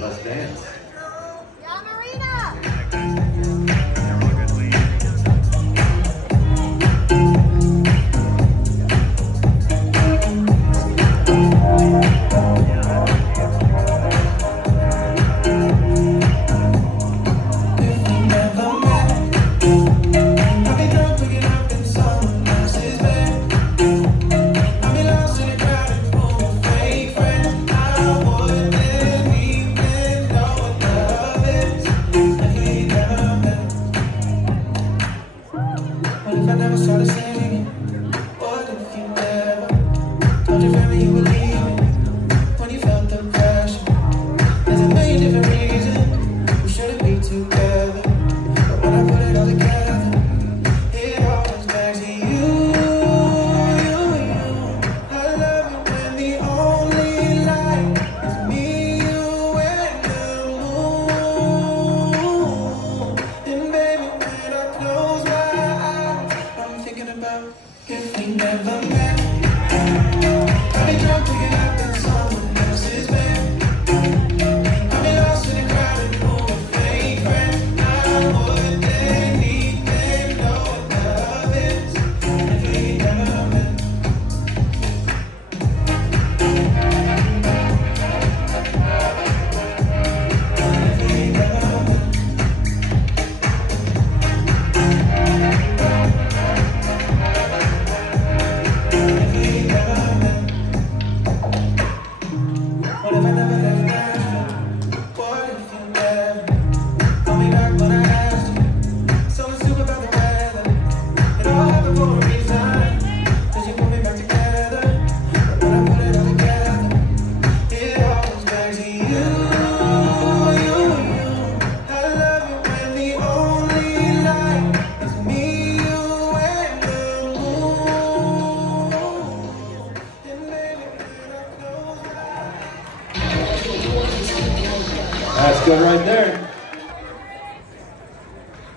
Let's dance. Yeah, Marina! That's good right there.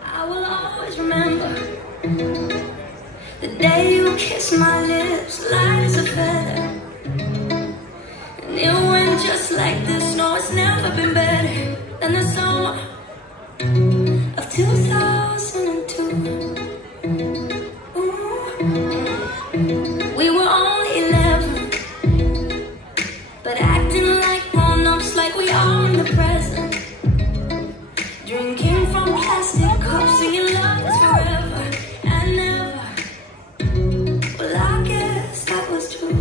I will always remember the day you kissed my lips, light as a feather. And it went just like this. No, it's never been better than the summer of 2002. We were only 11, but acting like grown-ups, like we are in the present. Drinking from plastic cups, singing love is forever and never. Well, I guess that was true.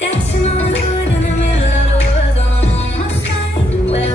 Dancing on the hood in the middle of the woods on a Mustang wagon.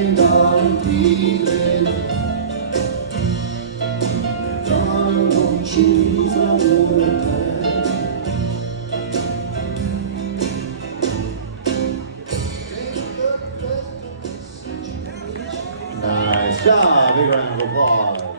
saying, darling, feeling. Darling, won't you ease my world back? Nice job, big round of applause.